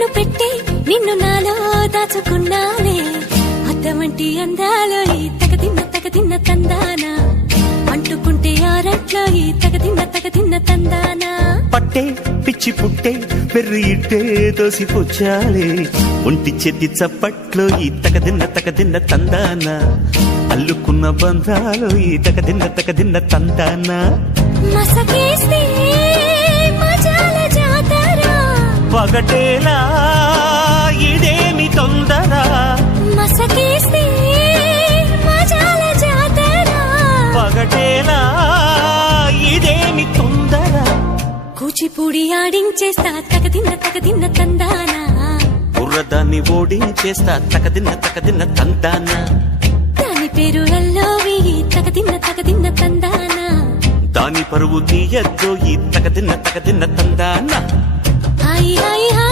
కన్ను పెట్టి నిన్ను నాలో దాచుకున్నానే అద్దమంటి అందాలో ఈ తగదిన్న తందానా అంటుకుంటే ఆరట్లో ఈ తగదిన్న తందానా పట్టే పిచ్చి పుట్టే పెర్రి ఇట్టే దోసిపుచ్చాలే ఒంటి చెద్ది చప్పట్లో ఈ తగదిన్న తందానా అల్లుకున్న బంధాలు ఈ తగదిన్న తందానా మసకేస్తే మజాల జాతర పగటేలా ఇదేమి తొందర మసకేస్తే మజాల జాతర పగటేలా ఇదేమి తొందర కూచిపూడి ఆడించేస్తా తగదిన్న తందానా బుర్రదాన్ని ఓడించేస్తా తగదిన్న తందానా దాని పేరు అల్లోవి తగదిన్న తందానా దాని పరువు తీయద్దు ఈ తగదిన్న తందానా హాయ్ హాయ్ హాయ్